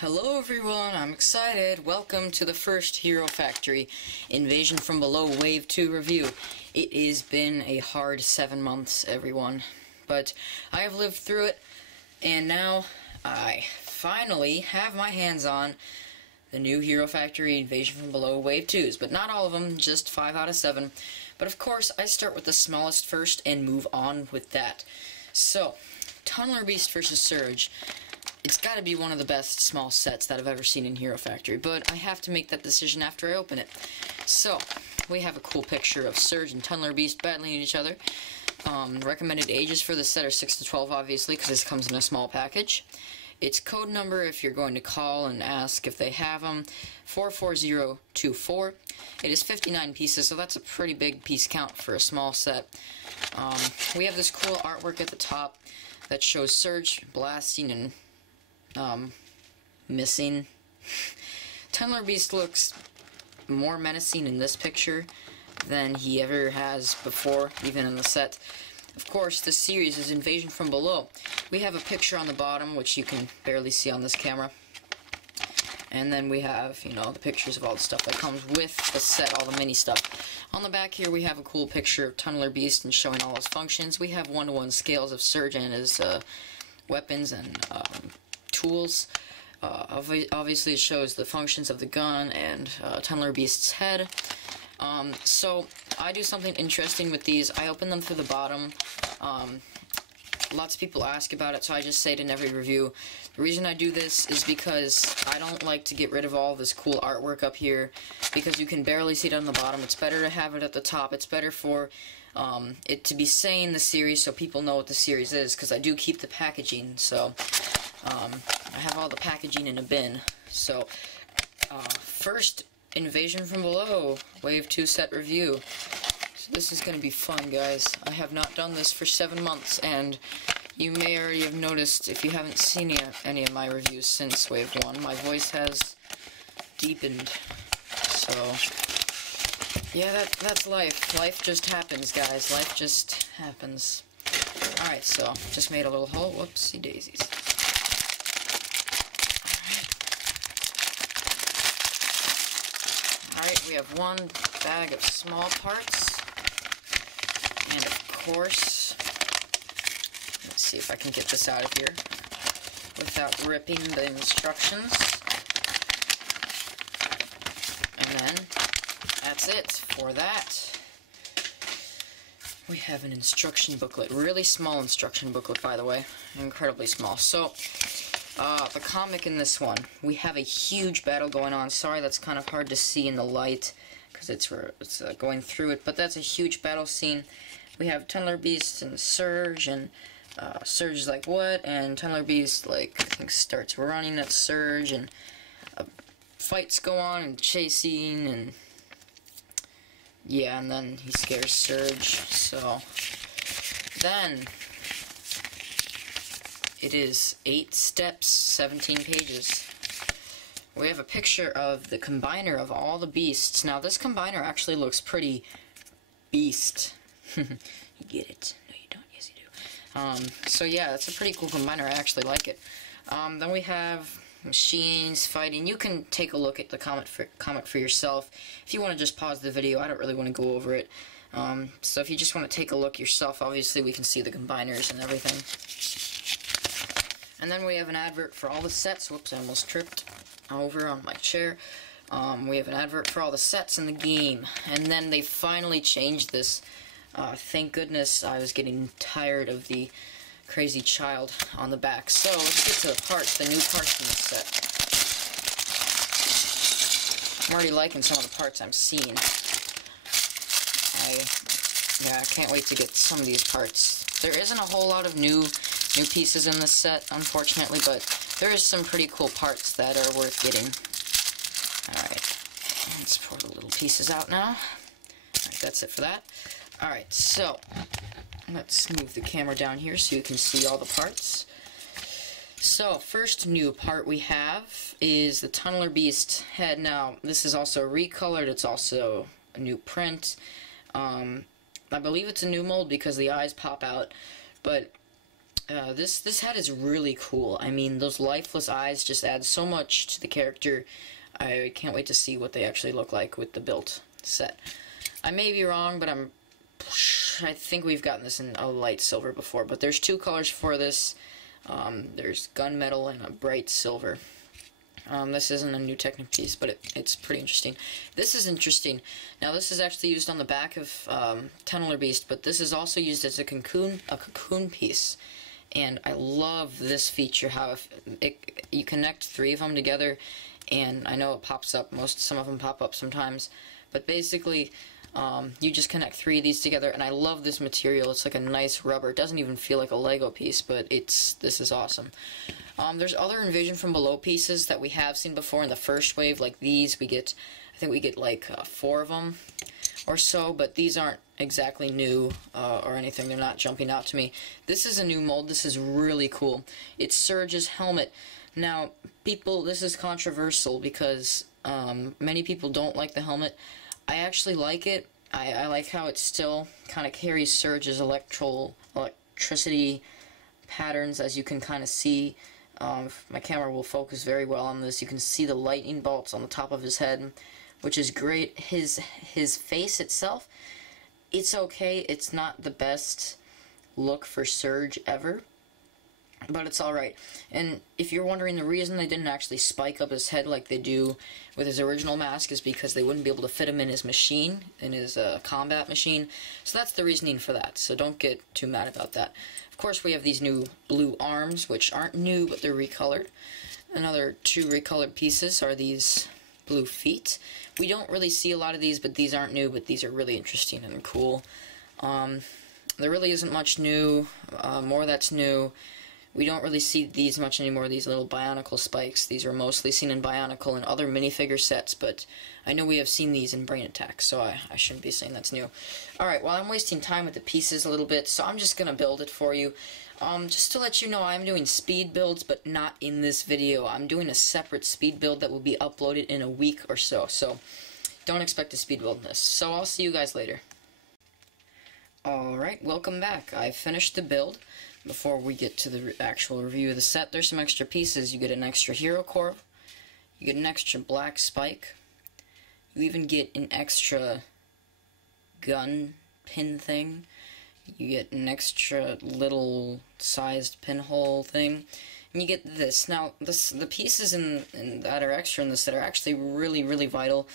Hello everyone, I'm excited. Welcome to the first Hero Factory Invasion from Below Wave 2 review. It has been a hard 7 months, everyone. But I have lived through it, and now I finally have my hands on the new Hero Factory Invasion from Below Wave 2s. But not all of them, just 5 out of 7. But of course, I start with the smallest first and move on with that. So, Tumbler Beast vs. Surge. It's got to be one of the best small sets that I've ever seen in Hero Factory, but I have to make that decision after I open it. So, we have a cool picture of Surge and Tumbler Beast battling each other. Recommended ages for this set are 6 to 12, obviously, because this comes in a small package. Its code number, if you're going to call and ask if they have them, 44024. It is 59 pieces, so that's a pretty big piece count for a small set. We have this cool artwork at the top that shows Surge blasting and missing. Tumbler Beast looks more menacing in this picture than he ever has before, even in the set. Of course, this series is Invasion from Below. We have a picture on the bottom, which you can barely see on this camera. And then we have, you know, the pictures of all the stuff that comes with the set, all the mini stuff. On the back here, we have a cool picture of Tumbler Beast and showing all his functions. We have 1-to-1 scales of Surge and his weapons and tools. Obviously it shows the functions of the gun and Tumbler Beast's head. So I do something interesting with these. I open them through the bottom. Lots of people ask about it, so I just say it in every review. The reason I do this is because I don't like to get rid of all this cool artwork up here, because you can barely see it on the bottom. It's better to have it at the top. It's better for it to be saying the series so people know what the series is, because I do keep the packaging, so I have all the packaging in a bin. So, first Invasion from Below Wave 2 set review. So this is going to be fun, guys. I have not done this for 7 months, and you may already have noticed, if you haven't seen any of my reviews since Wave 1, my voice has deepened. So, yeah, that's life. Life just happens, guys. Life just happens. Alright, so, just made a little hole. Whoopsie daisies. Alright, we have one bag of small parts, and of course, let's see if I can get this out of here without ripping the instructions, and then that's it for that. We have an instruction booklet, really small instruction booklet, by the way, incredibly small. So, the comic in this one, we have a huge battle going on. Sorry, that's kind of hard to see in the light, because it's going through it, but that's a huge battle scene. We have Tumbler Beast and Surge, and Surge is like, what? And Tumbler Beast, like, I think starts running at Surge, and fights go on, and chasing, and yeah, and then he scares Surge. So, then it is 8 steps, 17 pages. We have a picture of the combiner of all the beasts. Now, this combiner actually looks pretty beast. You get it? No, you don't. Yes, you do. So yeah, it's a pretty cool combiner. I actually like it. Then we have machines fighting. You can take a look at the comic for yourself. If you want to just pause the video, I don't really want to go over it. So if you just want to take a look yourself, obviously we can see the combiners and everything. And then we have an advert for all the sets. Whoops, I almost tripped over on my chair. We have an advert for all the sets in the game. And then they finally changed this. Thank goodness. I was getting tired of the crazy child on the back. So let's get to the parts, the new parts in this set. I'm already liking some of the parts I'm seeing. I can't wait to get some of these parts. There isn't a whole lot of new pieces in this set, unfortunately, but there is some pretty cool parts that are worth getting. Alright, let's pour the little pieces out now. Alright, that's it for that. Alright, so, let's move the camera down here so you can see all the parts. So, first new part we have is the Tumbler Beast head. Now, this is also recolored, it's also a new print. I believe it's a new mold because the eyes pop out, but This head is really cool. I mean, those lifeless eyes just add so much to the character. I can't wait to see what they actually look like with the built set. I may be wrong, but I think we've gotten this in a light silver before. But there's two colors for this. There's gunmetal and a bright silver. This isn't a new Technic piece, but it's pretty interesting. This is interesting. Now, this is actually used on the back of Tumbler Beast, but this is also used as a cocoon piece. And I love this feature, how you connect three of them together, and I know it pops up, some of them pop up sometimes, but basically, you just connect three of these together, and I love this material. It's like a nice rubber. It doesn't even feel like a Lego piece, but this is awesome. There's other Invasion from Below pieces that we have seen before in the first wave, like these. I think we get like 4 of them or so, but these aren't exactly new or anything. They're not jumping out to me. This is a new mold. This is really cool. It's Surge's helmet. Now, this is controversial because many people don't like the helmet. I actually like it. I like how it still kind of carries Surge's electricity patterns, as you can kind of see. My camera will focus very well on this. You can see the lightning bolts on the top of his head, which is great. His face itself, it's okay. It's not the best look for Surge ever, but it's alright. And if you're wondering, the reason they didn't actually spike up his head like they do with his original mask is because they wouldn't be able to fit him in his machine, in his combat machine. So that's the reasoning for that, so don't get too mad about that. Of course, we have these new blue arms, which aren't new, but they're recolored. Another 2 recolored pieces are these blue feet. We don't really see a lot of these, but these aren't new, but these are really interesting and cool. There really isn't much new. More that's new. We don't really see these much anymore, these little Bionicle spikes. These are mostly seen in Bionicle and other minifigure sets, but I know we have seen these in Brain Attack, so I shouldn't be saying that's new. Alright, well, I'm wasting time with the pieces a little bit, so I'm just going to build it for you. Just to let you know, I'm doing speed builds, but not in this video. I'm doing a separate speed build that will be uploaded in a week or so don't expect a speed build in this. So I'll see you guys later. Alright, welcome back. I finished the build. Before we get to the actual review of the set, there's some extra pieces. You get an extra hero core, you get an extra black spike, you even get an extra gun pin thing, you get an extra little sized pinhole thing, and you get this. Now, the pieces that are extra in this set are actually really, really vital,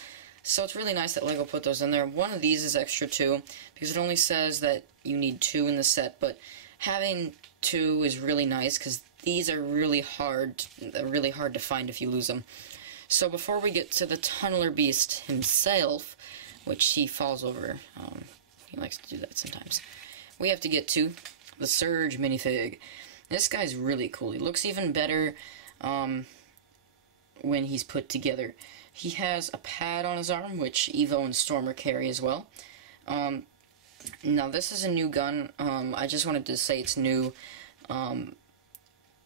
so it's really nice that LEGO put those in there. One of these is extra too, because it only says that you need 2 in the set, but having 2 is really nice because these are really hard to find if you lose them. So before we get to the Tumbler Beast himself, which he falls over, he likes to do that sometimes, we have to get to the Surge minifig. This guy's really cool. He looks even better when he's put together. He has a pad on his arm, which Evo and Stormer carry as well. Now, this is a new gun. I just wanted to say it's new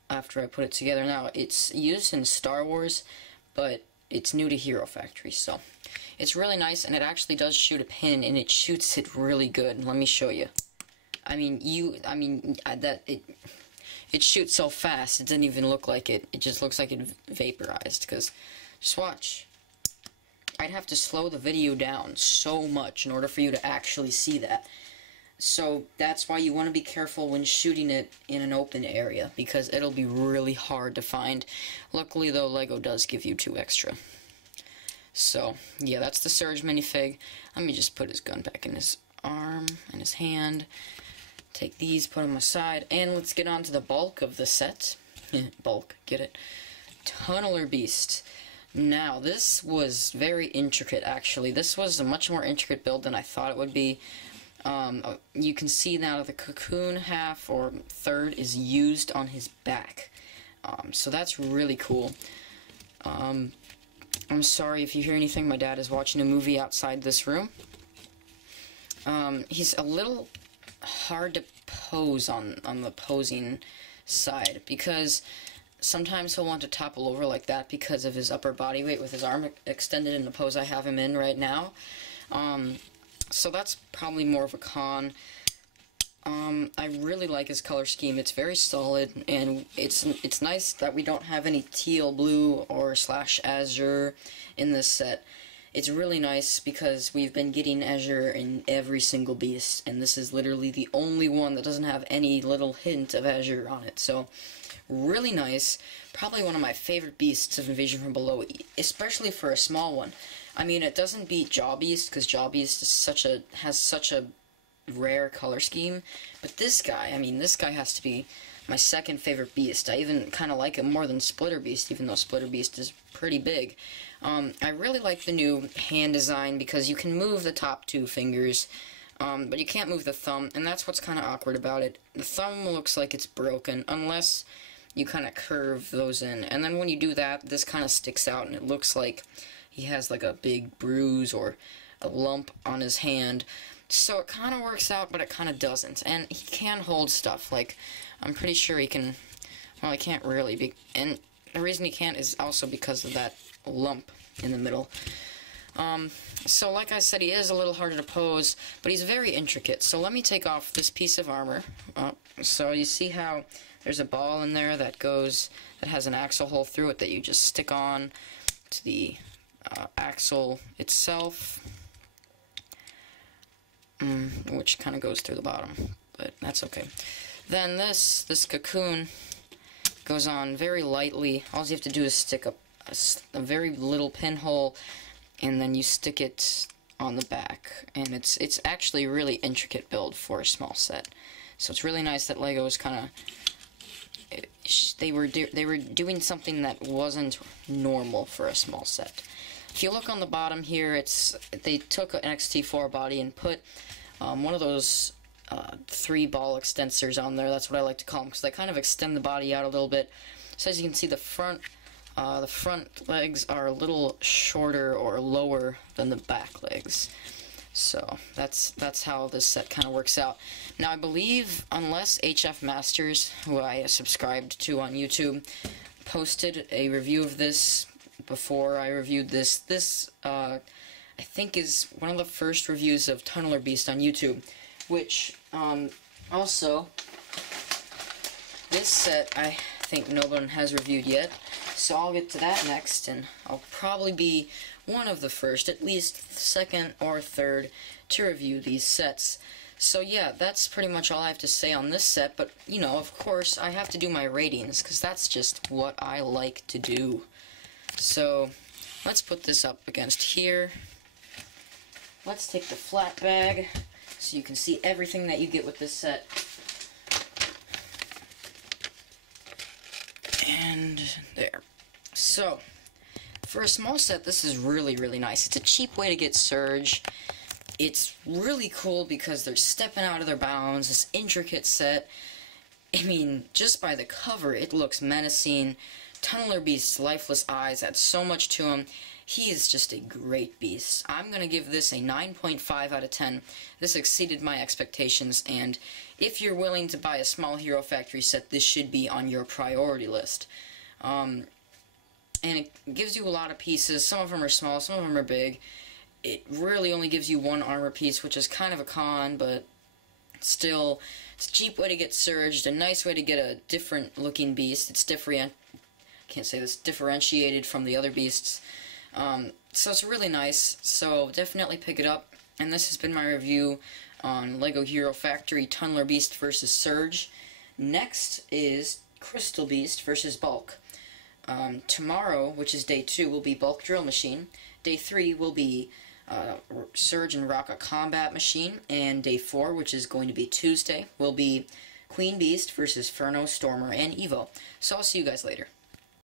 after I put it together. Now, it's used in Star Wars, but it's new to Hero Factory, so it's really nice, and it actually does shoot a pin, and it shoots it really good. Let me show you. It shoots so fast, it doesn't even look like it. It just looks like it vaporized, because, just watch. I'd have to slow the video down so much in order for you to actually see that. So that's why you want to be careful when shooting it in an open area, because it'll be really hard to find. Luckily, though, LEGO does give you 2 extra. So, yeah, that's the Surge minifig. Let me just put his gun back in his arm and his hand. Take these, put them aside, and let's get on to the bulk of the set. Bulk, get it? Tumbler Beast. Now, this was very intricate, actually. This was a much more intricate build than I thought it would be. You can see now the cocoon half, or third, is used on his back. So that's really cool. I'm sorry if you hear anything. My dad is watching a movie outside this room. He's a little hard to pose on the posing side, because sometimes he'll want to topple over like that because of his upper body weight with his arm extended in the pose I have him in right now. So that's probably more of a con. I really like his color scheme. It's very solid, and it's nice that we don't have any teal blue or slash azure in this set. It's really nice because we've been getting azure in every single beast, and this is literally the only one that doesn't have any little hint of azure on it. So, really nice. Probably one of my favorite beasts of Invasion from Below, especially for a small one. I mean, it doesn't beat Jaw Beast, because Jaw Beast is has such a rare color scheme, but this guy, I mean, this guy has to be my second favorite beast. I even kind of like him more than Splitter Beast, even though Splitter Beast is pretty big. I really like the new hand design because you can move the top two fingers, but you can't move the thumb, and that's what's kind of awkward about it. The thumb looks like it's broken, unless you kind of curve those in, and then when you do that, this kind of sticks out, and it looks like he has like a big bruise or a lump on his hand. So it kind of works out, but it kind of doesn't. And he can hold stuff. Like, I'm pretty sure he can... Well, he can't really be... And the reason he can't is also because of that lump in the middle. So like I said, he is a little harder to pose, but he's very intricate. So let me take off this piece of armor. So you see how there's a ball in there that has an axle hole through it that you just stick on to the axle itself, which kind of goes through the bottom, but that's okay. Then this cocoon goes on very lightly. All you have to do is stick a very little pinhole, and then you stick it on the back, and it's actually a really intricate build for a small set. So it's really nice that LEGO is kind of they were doing something that wasn't normal for a small set. If you look on the bottom here, they took an XT4 body and put one of those 3 ball extensors on there. That's what I like to call them, because they kind of extend the body out a little bit. So as you can see, the front legs are a little shorter or lower than the back legs. So that's how this set kind of works out. Now I believe, unless HF Masters, who I subscribed to on YouTube, posted a review of this before I reviewed this, I think is one of the first reviews of Tumbler Beast on YouTube, which, also, this set I think no one has reviewed yet, so I'll get to that next, and I'll probably be one of the first, at least second or third, to review these sets. So yeah, that's pretty much all I have to say on this set, but, you know, of course, I have to do my ratings, because that's just what I like to do. So, let's put this up against here. Let's take the flat bag, so you can see everything that you get with this set. And there. So, for a small set, this is really, really nice. It's a cheap way to get Surge. It's really cool because they're stepping out of their bounds. This intricate set. I mean, just by the cover, it looks menacing. Tumbler Beast's lifeless eyes add so much to him. He is just a great beast. I'm going to give this a 9.5 out of 10. This exceeded my expectations, and if you're willing to buy a small Hero Factory set, this should be on your priority list. And it gives you a lot of pieces. Some of them are small, some of them are big. It really only gives you one armor piece, which is kind of a con, but still, it's a cheap way to get Surged, a nice way to get a different looking beast. It's differentiated from the other beasts. So it's really nice, so definitely pick it up. And this has been my review on LEGO Hero Factory Tumbler Beast vs. Surge. Next is Crystal Beast vs. Bulk. Tomorrow, which is day 2, will be Bulk Drill Machine. Day 3 will be Surge and Rocket Combat Machine. And day 4, which is going to be Tuesday, will be Queen Beast vs. Furno, Stormer, and Evo. So I'll see you guys later.